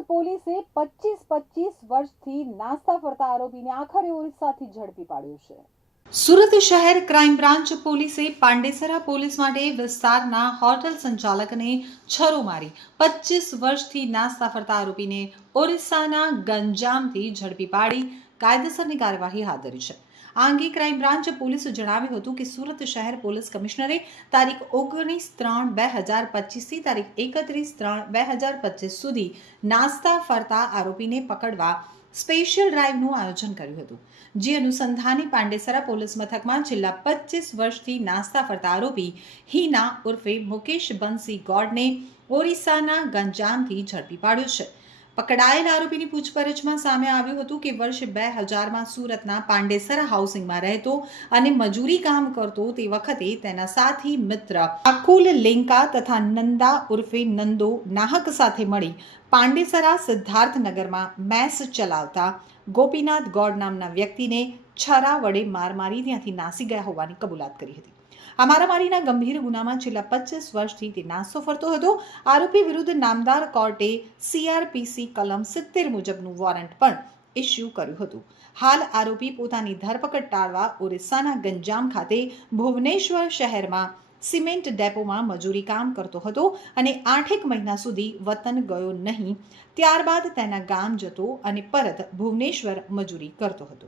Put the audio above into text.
સુરત પોલીસે 25 વર્ષથી નાસ્તા ફરતા આરોપીને આખરે ઓરિસ્સાથી ઝડપી પાડ્યો છે। સુરત શહેર ક્રાઇમ બ્રાન્ચ પોલીસે પાંડેસરા પોલીસ માટે વિસ્તારના હોટલ સંચાલકને છરો મારી 25 વર્ષથી નાસ્તા ફરતા આરોપીને ઓરિસ્સાના ગંજામથી ઝડપી પાડી કાયદેસરની કાર્યવાહી હાથ ધરી છે। આ અંગે ક્રાઇમ બ્રાન્ચ પોલીસે જણાવ્યું હતું કે સુરત શહેર પોલીસ કમિશનરે તારીખ 19/3/2025થી તારીખ 31/3/2025 સુધી નાસ્તા ફરતા આરોપીને પકડવા સ્પેશિયલ ડ્રાઇવનું આયોજન કર્યું હતું। જે અનુસંધાને પાંડેસરા પોલીસ મથકમાં છેલ્લા 25 વર્ષથી નાસ્તા ફરતા આરોપી હિના ઉર્ફે મુકેશ બંસી ગોડને ઓરિસ્સાના ગંજામથી ઝડપી પાડ્યો છે। પકડાયેલ આરોપીની પૂછપરછમાં સામે આવ્યું હતું કે વર્ષ 2000માં સુરતના પાંડેસરા હાઉસિંગમાં રહેતો અને મજૂરી કામ કરતો તે વખતે તેના સાથી મિત્ર અકુલ લેંકા તથા નંદા ઉર્ફે નંદો નાહક સાથે મળી પાંડેસરા સિદ્ધાર્થનગરમાં મેસ ચલાવતા ગોપીનાથ ગોડ નામના વ્યક્તિને છરા વડે મારી ત્યાંથી નાસી ગયા હોવાની કબૂલાત કરી હતી। આ મારામારીના ગંભીર ગુનામાં છેલ્લા 25 વર્ષથી તે નાસ્તો ફરતો હતો। આરોપી વિરુદ્ધ નામદાર કોર્ટે CRPC કલમ 70 મુજબનું વોરંટ પણ ઇસ્યુ કર્યું હતું। હાલ આરોપી પોતાની ધરપકડ ટાળવા ઓરિસ્સાના ગંજામ ખાતે ભુવનેશ્વર શહેરમાં સિમેન્ટ ડેપોમાં મજૂરી કામ કરતો હતો અને 8 મહિના સુધી વતન ગયો નહીં। ત્યારબાદ તેના ગામ જતો અને પરત ભુવનેશ્વર મજૂરી કરતો હતો।